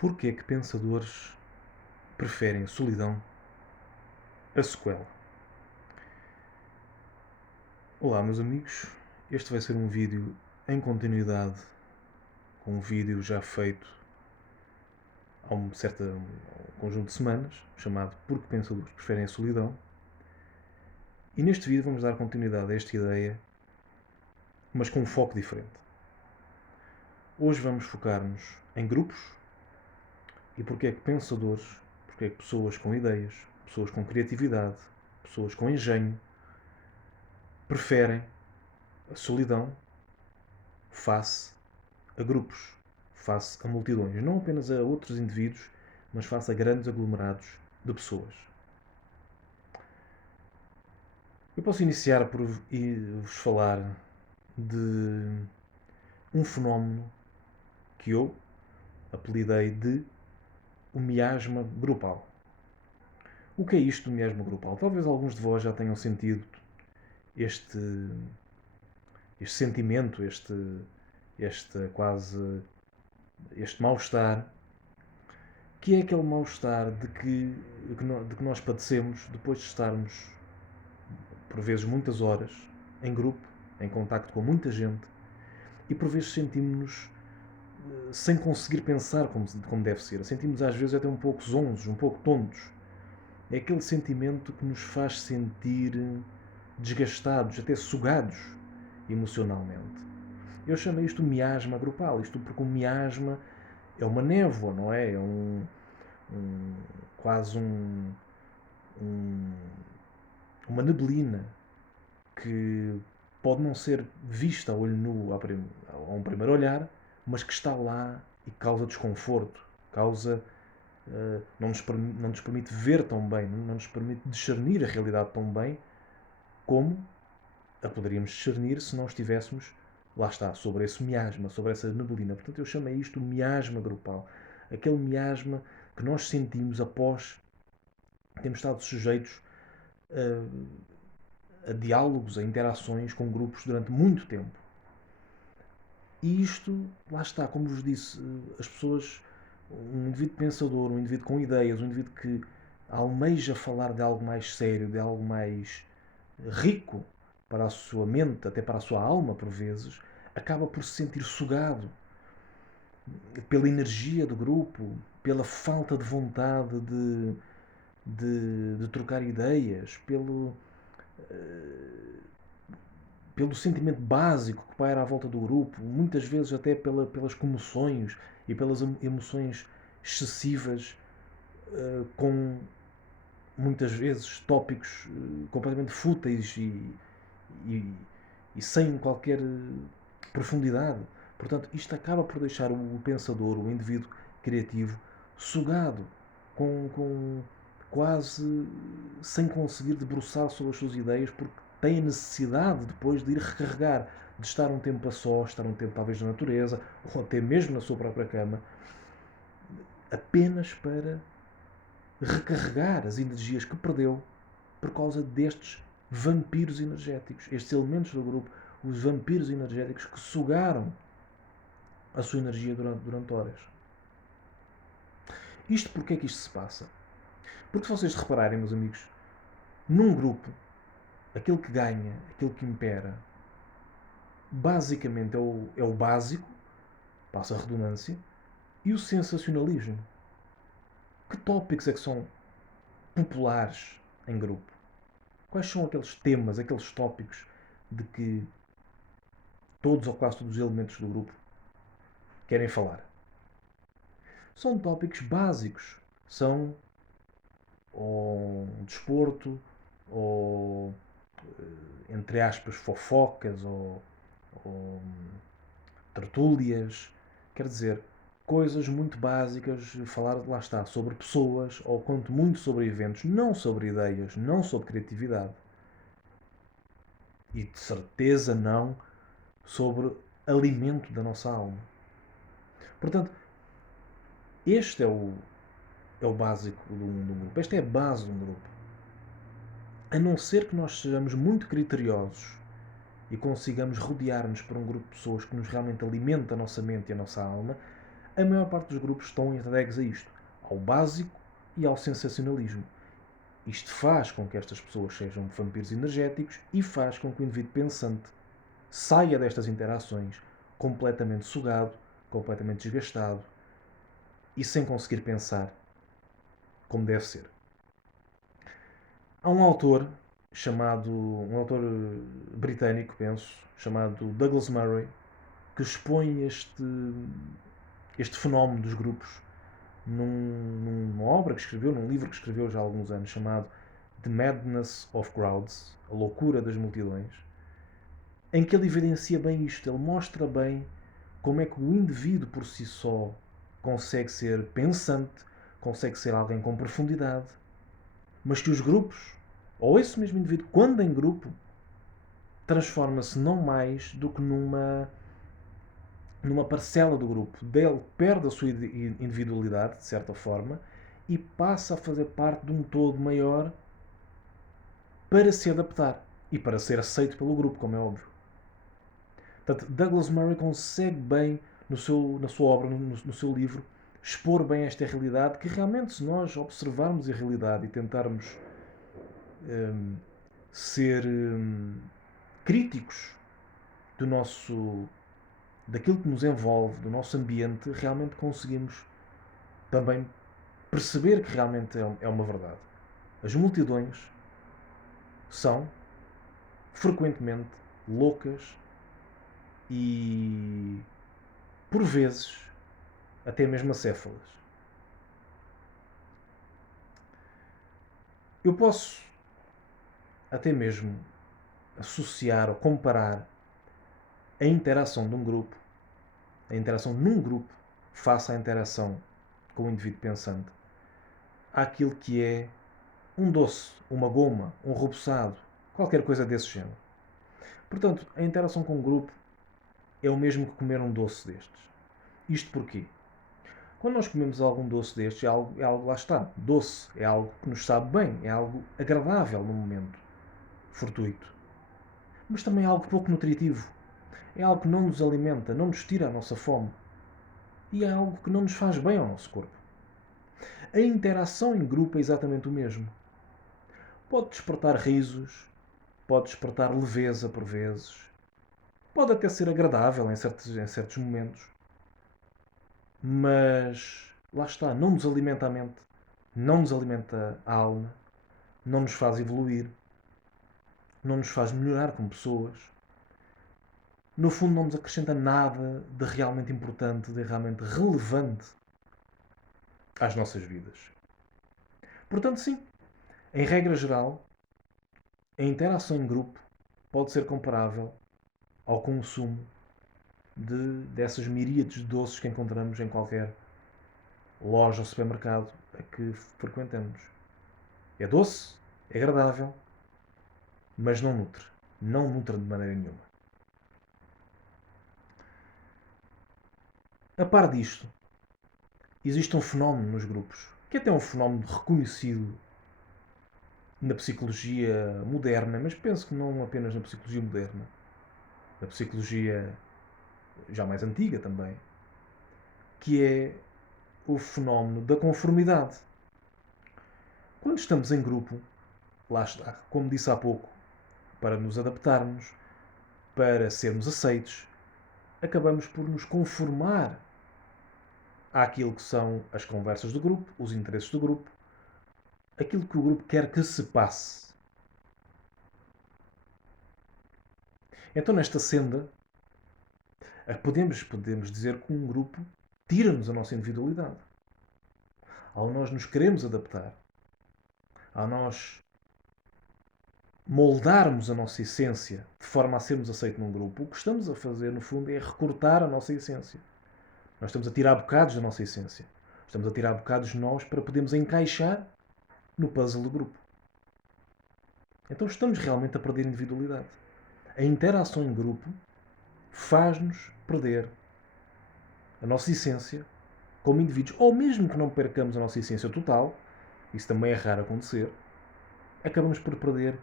Porquê é que pensadores preferem a solidão à sequela? Olá, meus amigos. Este vai ser um vídeo em continuidade com um vídeo já feito há um conjunto de semanas, chamado Porque Pensadores Preferem a Solidão. E neste vídeo vamos dar continuidade a esta ideia, mas com um foco diferente. Hoje vamos focar-nos em grupos e porque é que pensadores, porque é que pessoas com ideias, pessoas com criatividade, pessoas com engenho, preferem a solidão face a grupos, face a multidões, não apenas a outros indivíduos, mas face a grandes aglomerados de pessoas. Eu posso iniciar por vos falar de um fenómeno que eu apelidei de o miasma grupal. O que é isto do miasma grupal? Talvez alguns de vós já tenham sentido este sentimento, este mal-estar, que é aquele mal-estar de que nós padecemos depois de estarmos, por vezes, muitas horas em grupo, em contacto com muita gente, e por vezes sentimos-nos sem conseguir pensar como deve ser. Sentimos às vezes até um pouco zonzos, um pouco tontos. É aquele sentimento que nos faz sentir desgastados, até sugados emocionalmente. Eu chamo isto de miasma grupal, isto porque o miasma é uma névoa, não é? É quase uma neblina que pode não ser vista a olho nu a um primeiro olhar, mas que está lá e causa desconforto, não nos permite ver tão bem, não nos permite discernir a realidade tão bem como a poderíamos discernir se não estivéssemos, lá está, sobre esse miasma, sobre essa neblina. Portanto, eu chamo isto miasma grupal. Aquele miasma que nós sentimos após termos estado sujeitos a diálogos, a interações com grupos durante muito tempo. E isto, lá está, como vos disse, as pessoas, um indivíduo pensador, um indivíduo com ideias, um indivíduo que almeja falar de algo mais sério, de algo mais rico para a sua mente, até para a sua alma, por vezes, acaba por se sentir sugado pela energia do grupo, pela falta de vontade de trocar ideias, pelo sentimento básico que paira à volta do grupo, muitas vezes até pelas comoções e pelas emoções excessivas, com muitas vezes tópicos completamente fúteis e, e sem qualquer profundidade. Portanto, isto acaba por deixar o pensador, o indivíduo criativo, sugado, com quase sem conseguir debruçar sobre as suas ideias, porque tem a necessidade depois de ir recarregar, de estar um tempo a sós, estar um tempo talvez na natureza, ou até mesmo na sua própria cama, apenas para recarregar as energias que perdeu por causa destes vampiros energéticos, estes elementos do grupo, os vampiros energéticos que sugaram a sua energia durante horas. Isto porque é que isto se passa? Porque se vocês repararem, meus amigos, num grupo, aquele que ganha, aquele que impera, basicamente é o básico, passa a redundância, e o sensacionalismo. Que tópicos é que são populares em grupo? Quais são aqueles temas, aqueles tópicos de que todos ou quase todos os elementos do grupo querem falar? São tópicos básicos. São ou desporto, ou entre aspas fofocas, ou tertúlias, quer dizer, coisas muito básicas, falar, lá está, sobre pessoas, ou quanto muito sobre eventos, não sobre ideias, não sobre criatividade. E de certeza não sobre alimento da nossa alma. Portanto, este é o básico de um grupo. Esta é a base de um grupo. A não ser que nós sejamos muito criteriosos e consigamos rodear-nos por um grupo de pessoas que nos realmente alimenta a nossa mente e a nossa alma, A maior parte dos grupos estão entregues a isto, ao básico e ao sensacionalismo. Isto faz com que estas pessoas sejam vampiros energéticos e faz com que o indivíduo pensante saia destas interações completamente sugado, completamente desgastado e sem conseguir pensar como deve ser. Há um autor britânico, penso, chamado Douglas Murray, que expõe este fenómeno dos grupos numa obra que escreveu, num livro que escreveu já há alguns anos, chamado The Madness of Crowds, a loucura das multidões, em que ele evidencia bem isto. Ele mostra bem como é que o indivíduo por si só consegue ser pensante, consegue ser alguém com profundidade, mas que os grupos, ou esse mesmo indivíduo, quando em grupo, transforma-se não mais do que numa parcela do grupo. Dele perde a sua individualidade, de certa forma, e passa a fazer parte de um todo maior para se adaptar e para ser aceito pelo grupo, como é óbvio. Portanto, Douglas Murray consegue bem, na sua obra, no seu livro, expor bem esta realidade, que realmente, se nós observarmos a realidade e tentarmos ser críticos daquilo que nos envolve, do nosso ambiente, realmente conseguimos também perceber que realmente é uma verdade. As multidões são frequentemente loucas e, por vezes, até mesmo acéfalas. Eu posso até mesmo associar ou comparar a interação de um grupo, a interação num grupo, face à interação com o indivíduo pensante, àquilo que é um doce, uma goma, um rebuçado, qualquer coisa desse género. Portanto, a interação com o grupo é o mesmo que comer um doce destes. Isto porquê? Quando nós comemos algum doce destes, é algo lá está, doce, é algo que nos sabe bem, é algo agradável no momento, fortuito. Mas também é algo pouco nutritivo. É algo que não nos alimenta, não nos tira a nossa fome. E é algo que não nos faz bem ao nosso corpo. A interação em grupo é exatamente o mesmo. Pode despertar risos, pode despertar leveza por vezes, pode até ser agradável em certos momentos, mas lá está, não nos alimenta a mente, não nos alimenta a alma, não nos faz evoluir, não nos faz melhorar como pessoas. No fundo, não nos acrescenta nada de realmente importante, de realmente relevante às nossas vidas. Portanto, sim, em regra geral, a interação em grupo pode ser comparável ao consumo dessas miríades de doces que encontramos em qualquer loja ou supermercado a que frequentamos. É doce, é agradável, mas não nutre. Não nutre de maneira nenhuma. A par disto, existe um fenómeno nos grupos, que até é um fenómeno reconhecido na psicologia moderna, mas penso que não apenas na psicologia moderna, na psicologia já mais antiga também, que é o fenómeno da conformidade. Quando estamos em grupo, lá está, como disse há pouco, para nos adaptarmos, para sermos aceitos, acabamos por nos conformar àquilo que são as conversas do grupo, os interesses do grupo, aquilo que o grupo quer que se passe. Então, nesta senda, podemos dizer que um grupo tira-nos a nossa individualidade. Ao nós nos queremos adaptar, ao nós moldarmos a nossa essência de forma a sermos aceitos num grupo, o que estamos a fazer, no fundo, é recortar a nossa essência. Nós estamos a tirar bocados da nossa essência. Estamos a tirar bocados de nós para podermos encaixar no puzzle do grupo. Então estamos realmente a perder individualidade. A interação em grupo faz-nos perder a nossa essência como indivíduos, ou mesmo que não percamos a nossa essência total, isso também é raro acontecer, acabamos por perder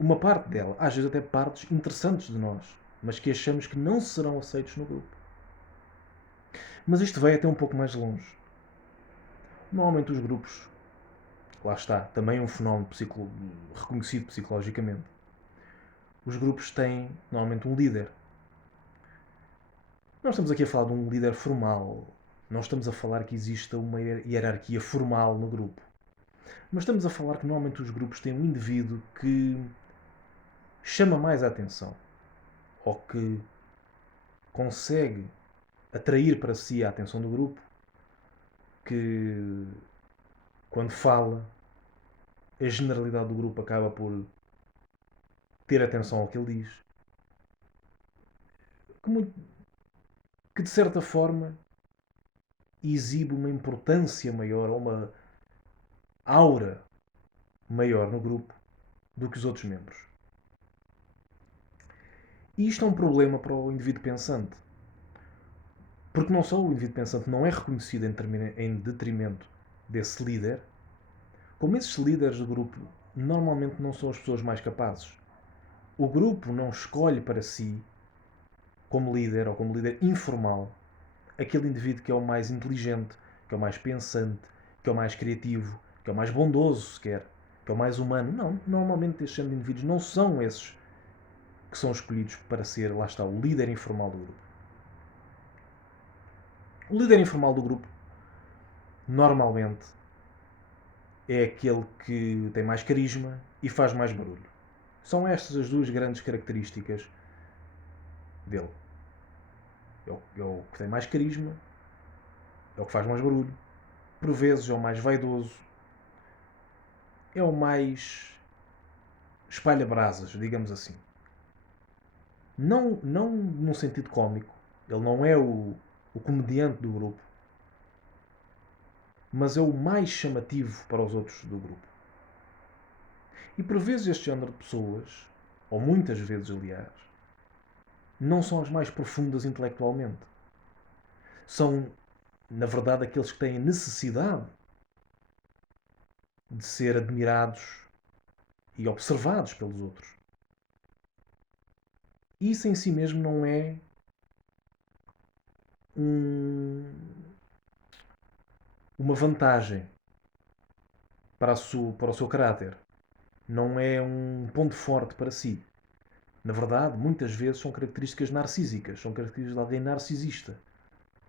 uma parte dela, às vezes até partes interessantes de nós, mas que achamos que não serão aceitos no grupo. Mas isto vai até um pouco mais longe. Normalmente os grupos, lá está, também é um fenómeno reconhecido psicologicamente. Os grupos têm normalmente um líder. Nós estamos aqui a falar de um líder formal. Não estamos a falar que exista uma hierarquia formal no grupo. Mas estamos a falar que normalmente os grupos têm um indivíduo que chama mais a atenção ou que consegue atrair para si a atenção do grupo, que quando fala, a generalidade do grupo acaba por ter atenção ao que ele diz, que de certa forma exibe uma importância maior ou uma aura maior no grupo do que os outros membros. E isto é um problema para o indivíduo pensante. Porque não só o indivíduo pensante não é reconhecido em detrimento desse líder, como esses líderes do grupo normalmente não são as pessoas mais capazes. O grupo não escolhe para si, como líder ou como líder informal, aquele indivíduo que é o mais inteligente, que é o mais pensante, que é o mais criativo, que é o mais bondoso sequer, que é o mais humano. Não, normalmente estes indivíduos não são esses que são escolhidos para ser, lá está, o líder informal do grupo. O líder informal do grupo, normalmente, é aquele que tem mais carisma e faz mais barulho. São estas as duas grandes características dele. É o que tem mais carisma, é o que faz mais barulho, por vezes é o mais vaidoso, é o mais espalha-brasas, digamos assim. Não num sentido cómico, ele não é o comediante do grupo, mas é o mais chamativo para os outros do grupo. E por vezes este género de pessoas, ou muitas vezes aliás, não são as mais profundas intelectualmente. São, na verdade, aqueles que têm necessidade de ser admirados e observados pelos outros. Isso em si mesmo não é um, uma vantagem para o seu caráter. Não é um ponto forte para si. Na verdade, muitas vezes são características narcísicas, são características de alguém narcisista,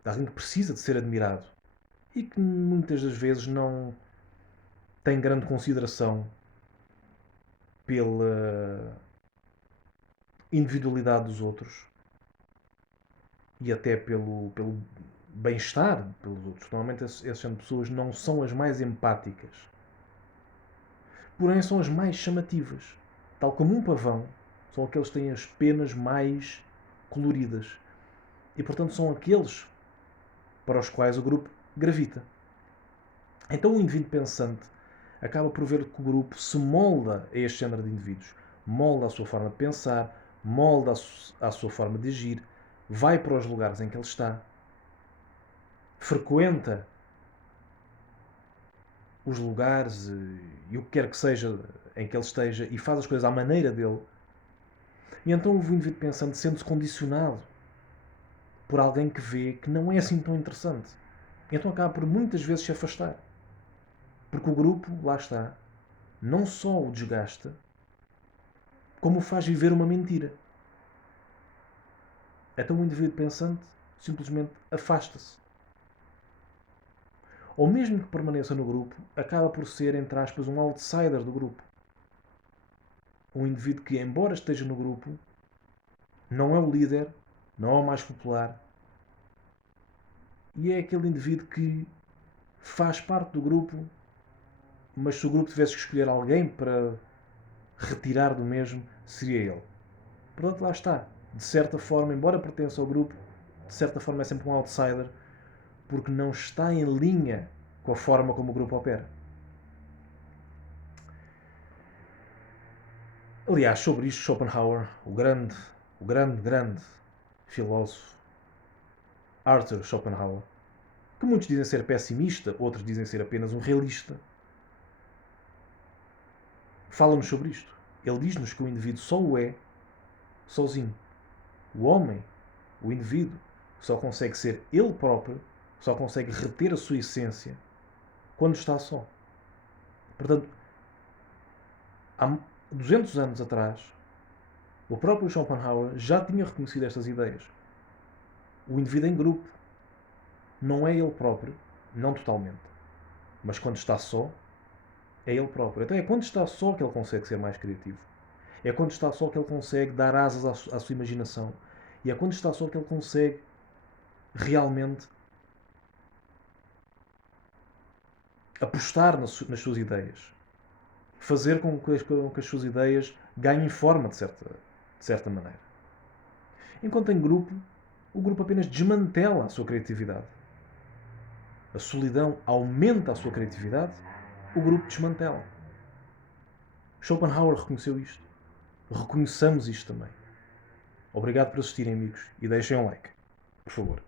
de alguém que precisa de ser admirado e que muitas das vezes não tem grande consideração pela individualidade dos outros e até pelo bem-estar pelos outros. Normalmente essas pessoas não são as mais empáticas, porém são as mais chamativas. Tal como um pavão, são aqueles que têm as penas mais coloridas e, portanto, são aqueles para os quais o grupo gravita. Então o indivíduo pensante acaba por ver que o grupo se molda a este género de indivíduos, molda a sua forma de pensar, molda a sua forma de agir, vai para os lugares em que ele está, frequenta os lugares e o que quer que seja em que ele esteja e faz as coisas à maneira dele. E então o indivíduo pensante sente-se condicionado por alguém que vê que não é assim tão interessante. E então acaba por muitas vezes se afastar. Porque o grupo, lá está, não só o desgasta, como o faz viver uma mentira. Então o indivíduo pensante simplesmente afasta-se. Ou mesmo que permaneça no grupo, acaba por ser, entre aspas, um outsider do grupo. Um indivíduo que, embora esteja no grupo, não é o líder, não é o mais popular, e é aquele indivíduo que faz parte do grupo, mas se o grupo tivesse que escolher alguém para retirar do mesmo, seria ele. Portanto, lá está. De certa forma, embora pertença ao grupo, de certa forma é sempre um outsider, porque não está em linha com a forma como o grupo opera. Aliás, sobre isto, Schopenhauer, o grande filósofo Arthur Schopenhauer, que muitos dizem ser pessimista, outros dizem ser apenas um realista, fala-nos sobre isto. Ele diz-nos que o indivíduo só o é sozinho. O homem, o indivíduo, só consegue ser ele próprio, só consegue reter a sua essência quando está só. Portanto, há 200 anos atrás, o próprio Schopenhauer já tinha reconhecido estas ideias. O indivíduo em grupo não é ele próprio, não totalmente, mas quando está só, é ele próprio. Então é quando está só que ele consegue ser mais criativo. É quando está só que ele consegue dar asas à sua imaginação. E é quando está só que ele consegue realmente apostar nas suas ideias. Fazer com que as suas ideias ganhem forma de certa maneira. Enquanto em grupo, o grupo apenas desmantela a sua criatividade. A solidão aumenta a sua criatividade, o grupo desmantela. Schopenhauer reconheceu isto. Reconheçamos isto também. Obrigado por assistirem, amigos, e deixem um like, por favor.